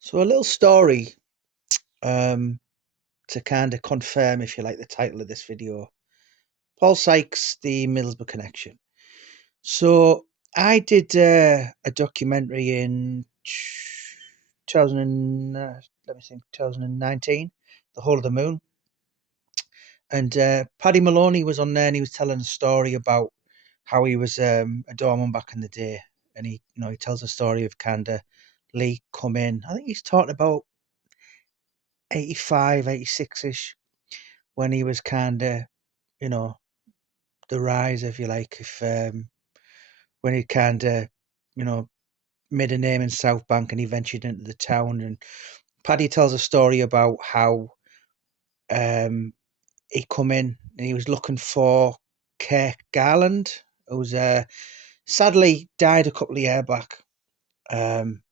So a little story um, to kind of confirm, if you like, the title of this video. Paul Sykes, the Middlesbrough connection. So I did a documentary in 2000, let me think, 2019, The Hole of the Moon. And Paddy Maloney was on there, and he was telling a story about how he was a doorman back in the day. And he tells a story of kind of Lee come in. I think he's talking about 85, 86 ish, when he was kind of, you know, the rise, if you like, if when he kind of, you know, made a name in South Bank and he ventured into the town. And Paddy tells a story about how um, he come in and he was looking for Kirk Garland, who was sadly died a couple of years back. Um,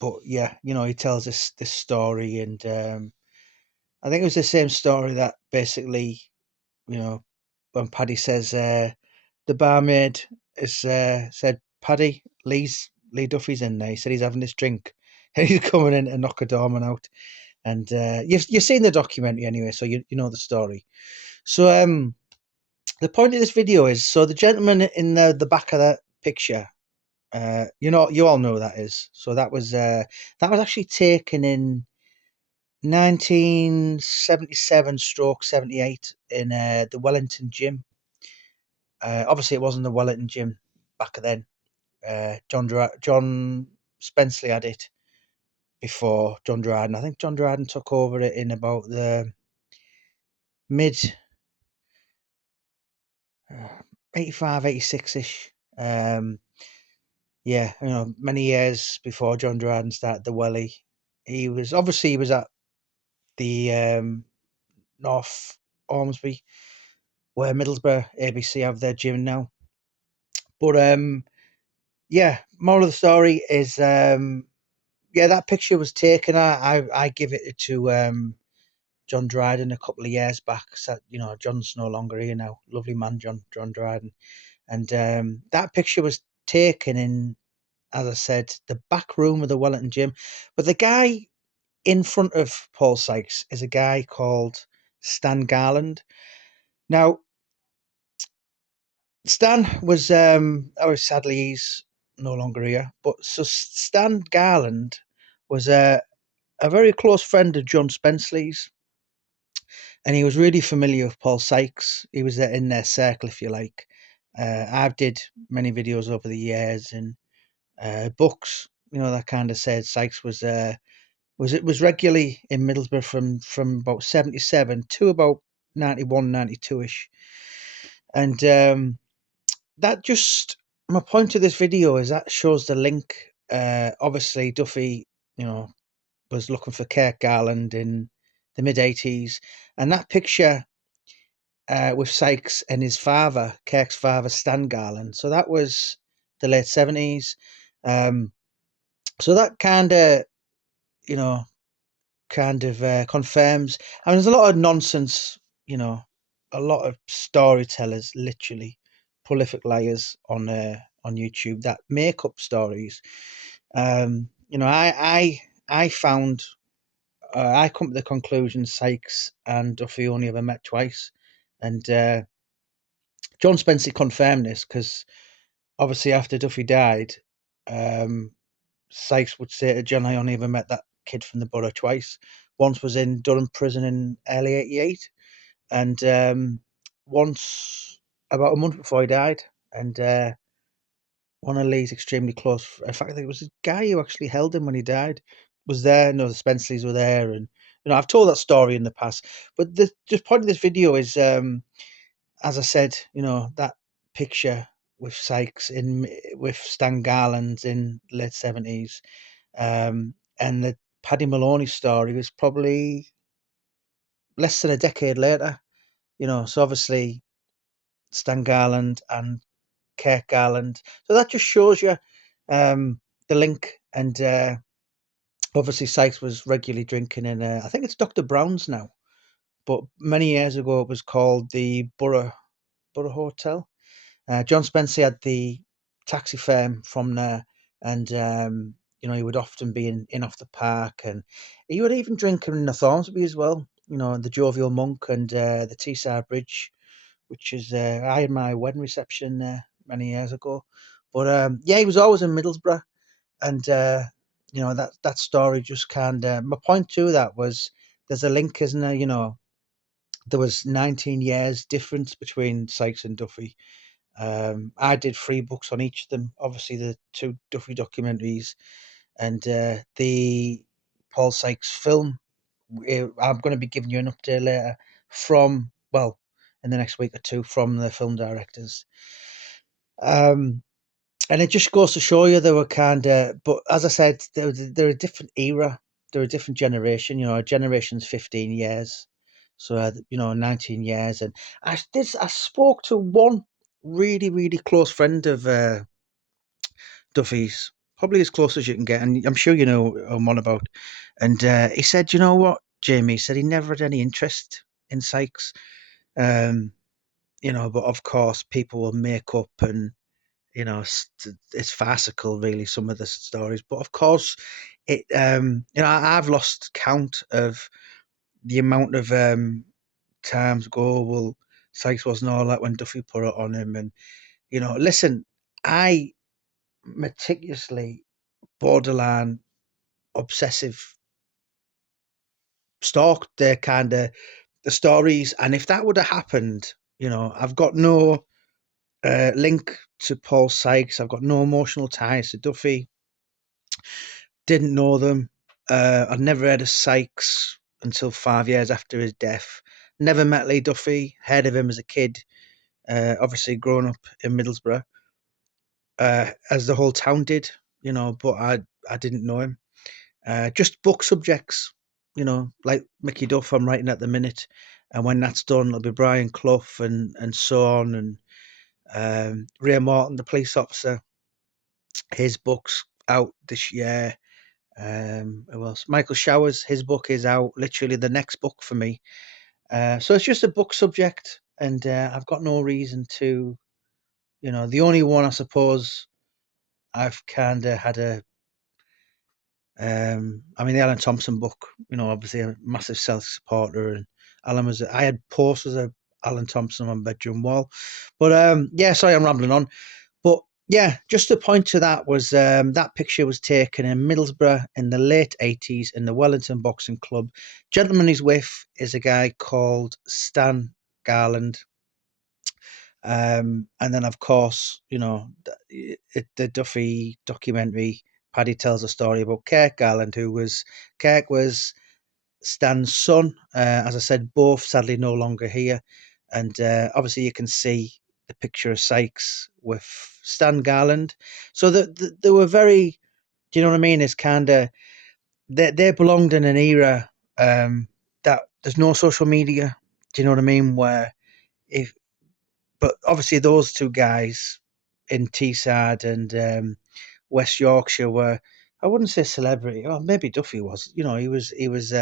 but yeah, he tells us this story, and I think it was the same story that basically, when Paddy says the barmaid has said, Paddy, Lee Duffy's in there. He said he's having this drink and he's coming in to knock a doorman out. And you've seen the documentary anyway, so you know the story. So the point of this video is, so the gentleman in the back of that picture, you all know who that is. So that was actually taken in 1977 stroke 78 in the Wellington gym. Obviously, it wasn't the Wellington gym back then. John Spenceley had it before John Dryden. I think John Dryden took over it in about the mid 85, 86 ish. Yeah, many years before John Dryden started the Welly. He was at the North Ormsby, where Middlesbrough ABC have their gym now. But yeah, moral of the story is yeah, that picture was taken. I give it to John Dryden a couple of years back. So, John's no longer here now. Lovely man, John Dryden. And that picture was taken in, as I said, the back room of the Wellington gym. But the guy in front of Paul Sykes is a guy called Stan Garland. Now, Stan was, sadly he's no longer here. But so Stan Garland was a very close friend of John Spenceley's, and he was really familiar with Paul Sykes. He was there in their circle, if you like. I've did many videos over the years and books, that kind of said Sykes was regularly in Middlesbrough from about 77 to about 91, 92 ish, and that just my point of this video is that shows the link. Obviously, Duffy, you know, was looking for Kirk Garland in the mid 80s, and that picture with Sykes and his father, Kirk's father, Stan Garland. So that was the late 70s. So that you know, confirms. I mean, there's a lot of nonsense, a lot of storytellers, literally prolific liars on YouTube that make up stories. I found I come to the conclusion Sykes and Duffy only ever met twice, and John Spencer confirmed this because obviously after Duffy died, um, Sykes would say to John, "I only ever met that kid from the borough twice. Once was in Durham prison in early '88, and once about a month before he died, and." One of Lee's extremely close. In fact, I think it was a guy who actually held him when he died. Was there? No, the Spenceleys were there, and I've told that story in the past. But the point of this video is, as I said, that picture with Sykes with Stan Garland in late '70s, and the Paddy Maloney story was probably less than a decade later. So obviously Stan Garland and Kirk Garland. So that just shows you the link. And obviously Sykes was regularly drinking in, I think it's Dr. Brown's now, but many years ago it was called the Borough Hotel. John Spencer had the taxi firm from there, and he would often be in off the park, and he would even drink in the Thornsby as well. The Jovial Monk and the Teesside Bridge, which is I had my wedding reception there many years ago. But yeah, he was always in Middlesbrough, and that story just kind of. My point to that was there's a link, isn't there? There was 19 years difference between Sykes and Duffy. I did 3 books on each of them. Obviously, the 2 Duffy documentaries and the Paul Sykes film. I'm going to be giving you an update later from, well, in the next week or two, from the film directors. And it just goes to show you they were kind of, but as I said, they're a different era. They're a different generation. A generation's 15 years. So, 19 years. And I spoke to one really, really close friend of Duffy's, probably as close as you can get, and I'm sure you know who I'm on about. And he said, "You know what, Jamie?" He said he never had any interest in Sykes. Um, but of course, people will make up, and it's farcical, really, some of the stories. But of course, I've lost count of the amount of times go, well, Sykes wasn't all that when Duffy put it on him, and listen, I meticulously borderline obsessive stalked their kind of the stories, and if that would have happened, I've got no link to Paul Sykes. I've got no emotional ties to Duffy. Didn't know them. I'd never heard of Sykes until 5 years after his death. Never met Lee Duffy. Heard of him as a kid. Obviously, growing up in Middlesbrough, as the whole town did. But I didn't know him. Just book subjects, like Mickey Duff I'm writing at the minute. And when that's done, it'll be Brian Clough and so on. And Ray Morton, the police officer, his book's out this year. Who else? Michael Showers, his book is out, literally the next book for me. So it's just a book subject, and I've got no reason to, the only one I suppose I've kind of had the Alan Thompson book, obviously a massive Celtic supporter, and I had posters of Alan Thompson on my bedroom wall. But yeah, sorry, I'm rambling on. But yeah, just the point to that was that picture was taken in Middlesbrough in the late 80s in the Wellington Boxing Club. Gentleman he's with is a guy called Stan Garland. And then, of course, the Duffy documentary, Paddy tells a story about Kirk Garland, Kirk was Stan's son. As I said, both sadly no longer here. And obviously you can see the picture of Sykes with Stan Garland. So they were very, do you know what I mean? It's kind of, they belonged in an era that there's no social media. Do you know what I mean? But obviously those 2 guys in Teesside and West Yorkshire were, I wouldn't say celebrity. Well, maybe Duffy was. He was.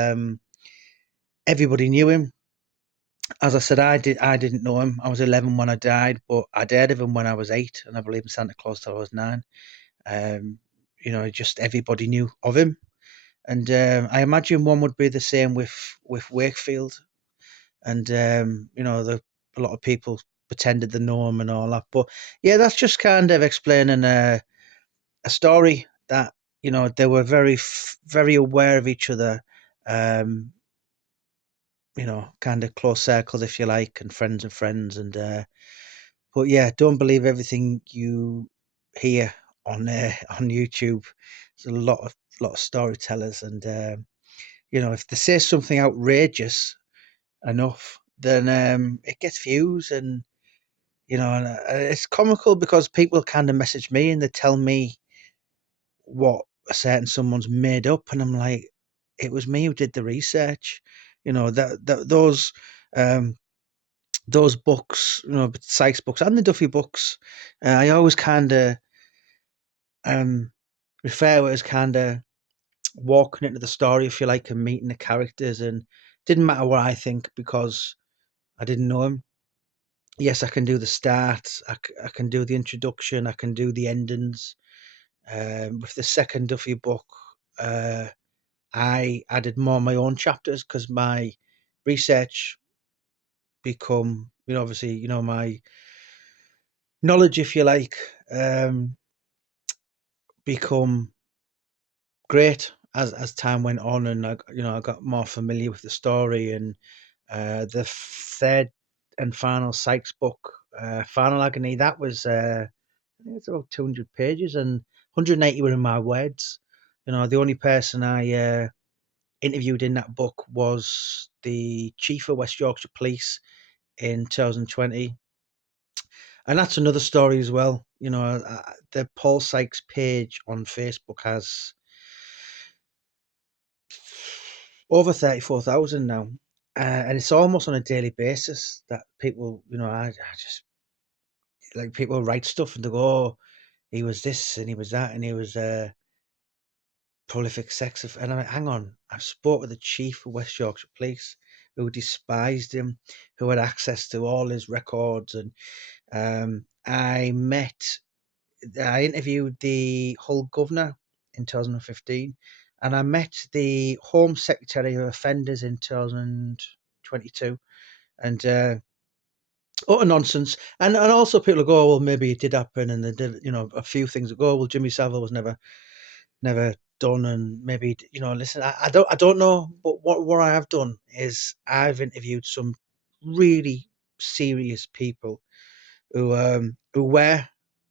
Everybody knew him. As I said, I didn't know him. I was 11 when I died, but I'd heard of him when I was 8, and I believe in Santa Claus till I was 9. Just everybody knew of him, and I imagine one would be the same with Wakefield, and a lot of people pretended they know him and all that. But yeah, that's just kind of explaining a story that they were very aware of each other. Kind of close circles, if you like, and friends of friends. And but yeah, don't believe everything you hear on on YouTube. There's a lot of storytellers, and if they say something outrageous enough, then it gets views, and and it's comical because people kind of message me and they tell me what a certain someone's made up, and I'm like, it was me who did the research. Um, those books, Sykes books and the Duffy books, I always kind of refer to it as kind of walking into the story, if you like, and meeting the characters. And it didn't matter what I think because I didn't know him. Yes, I can do the start, I can do the introduction, I can do the endings, With the second Duffy book, I added more of my own chapters because my research become, obviously, my knowledge, if you like, become great as time went on, and I got more familiar with the story. And the third and final Sykes book, Final Agony, that was I think it's about 200 pages, and 180 were in my words. The only person I interviewed in that book was the chief of West Yorkshire Police in 2020. And that's another story as well. The Paul Sykes page on Facebook has over 34,000 now. And it's almost on a daily basis that people, I just like, people write stuff and they go, oh, he was this and he was that and he was prolific sex offender. And I'm like, hang on, I've spoke with the chief of West Yorkshire Police who despised him, who had access to all his records. And I interviewed the Hull governor in 2015, and I met the Home Secretary of Offenders in 2022. And utter nonsense. And also people go, oh, well, maybe it did happen, and they did, a few things that go, well, Jimmy Savile was never done, and maybe, listen, I don't know, but what I have done is I've interviewed some really serious people who were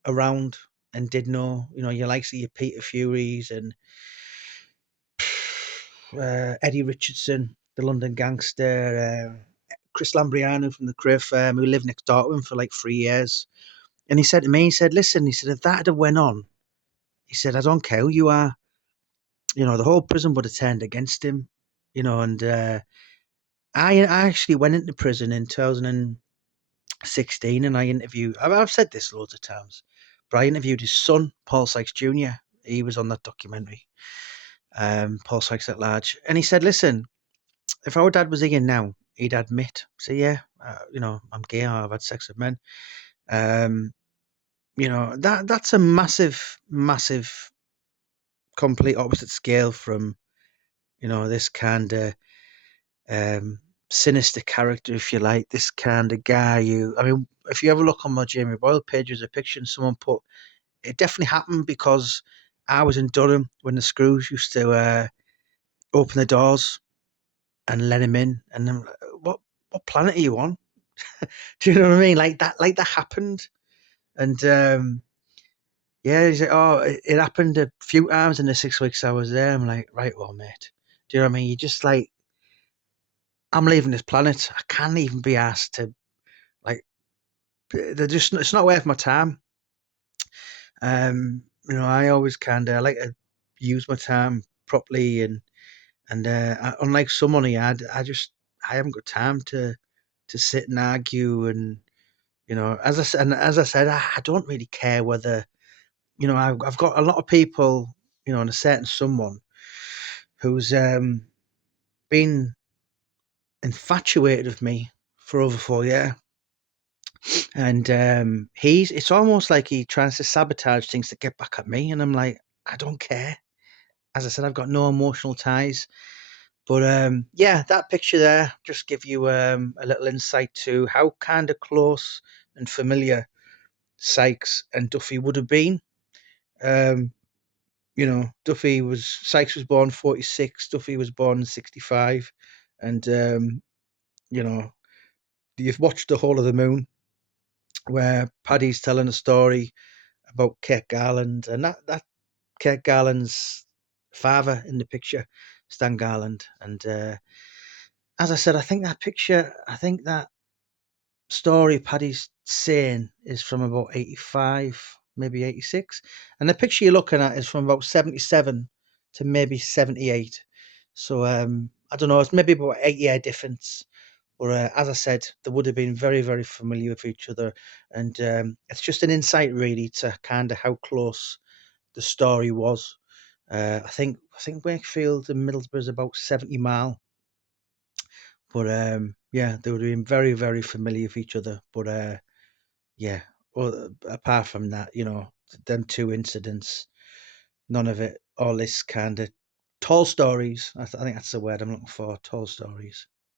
around and did know, your likes of your Peter Furies and Eddie Richardson, the London gangster, Chris Lambriano from the Crave Firm, who lived next door to him for like 3 years. And he said to me, he said, listen, he said, if that had went on, he said, I don't care who you are, the whole prison would have turned against him, and I actually went into prison in 2016, and I interviewed, I've said this loads of times, but I interviewed his son, Paul Sykes Jr. He was on that documentary, Paul Sykes at Large. And he said, listen, if our dad was here now, he'd admit, say, yeah, I'm gay, I've had sex with men. That's a massive, massive, complete opposite scale from, this kind of sinister character, if you like, this kind of guy who, I mean, if you ever look on my Jamie Boyle page, there's a picture and someone put, it definitely happened because I was in Durham when the Screws used to open the doors and let him in. And I'm like, what planet are you on? Do you know what I mean? Like that happened. And yeah, he's like, oh, it happened a few times in the 6 weeks I was there. I'm like, right, well, mate. Do you know what I mean? You just like, I'm leaving this planet. I can't even be asked to, like, it's not worth my time. I always I like to use my time properly, and unlike someone I haven't got time to sit and argue. And as I said, I don't really care whether, I've got a lot of people, and a certain someone who's been infatuated with me for over 4 years. And it's almost like he tries to sabotage things to get back at me. And I'm like, I don't care. As I said, I've got no emotional ties. But yeah, that picture there just give you a little insight to how kind of close and familiar Sykes and Duffy would have been. Sykes was born 46, Duffy was born 65. And, you've watched The Whole of the Moon, where Paddy's telling a story about Kate Garland, and that Kate Garland's father in the picture, Stan Garland. And as I said, I think that story Paddy's saying is from about 85, maybe 86. And the picture you're looking at is from about 77 to maybe 78. So I don't know, it's maybe about 8 year difference. But as I said, they would have been very, very familiar with each other. And it's just an insight, really, to kind of how close the story was. I think Wakefield and Middlesbrough is about 70 mile. But yeah, they would have been very, very familiar with each other. But yeah, well, apart from that, them two incidents, none of it. All this kind of tall stories. I think that's the word I'm looking for. Tall stories.